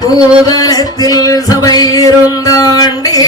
பூதலத்தில் சபையிருந்தாண்டே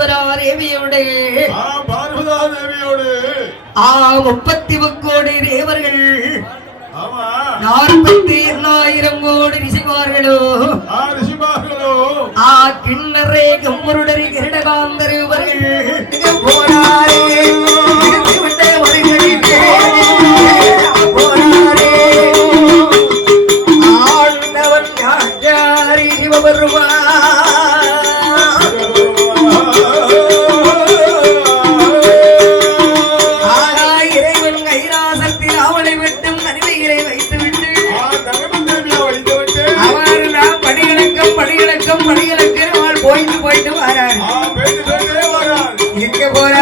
பார்வதா தேவியோடு பார்வதா தேவியோடு ஆ முப்பத்தி முக்கோடி தேவர்கள். நாற்பத்தி எண்ணாயிரம் கோடி ரிஷிமார்களோ. ரிஷிமார்களோ. ஆ கிண்ணரே கம்பருடரி கிரடகாந்தரூபர்கள் what I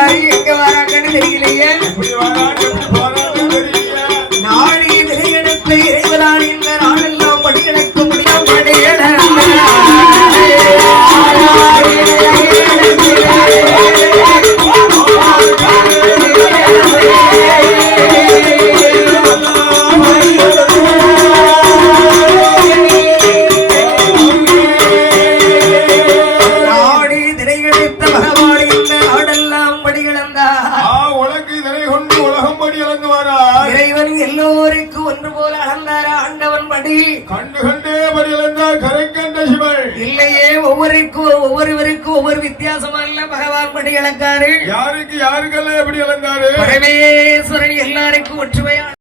இறைவன் எல்லோருக்கும் ஒன்று போல அளந்தாரா ஆண்டவன் படி. கண்டு கண்டே படியில் என்றால் கரை கண்ட சிவன். இல்லையே ஒவ்வொருக்கும் ஒவ்வொருவருக்கும் ஒவ்வொரு வித்தியாசமான பகவான் படி இழந்தாரு யாருக்கு யாருக்கெல்லாம் எப்படி இழந்தாரு? பரமேஸ்வரன் எல்லாருக்கும் ஒற்றுமையான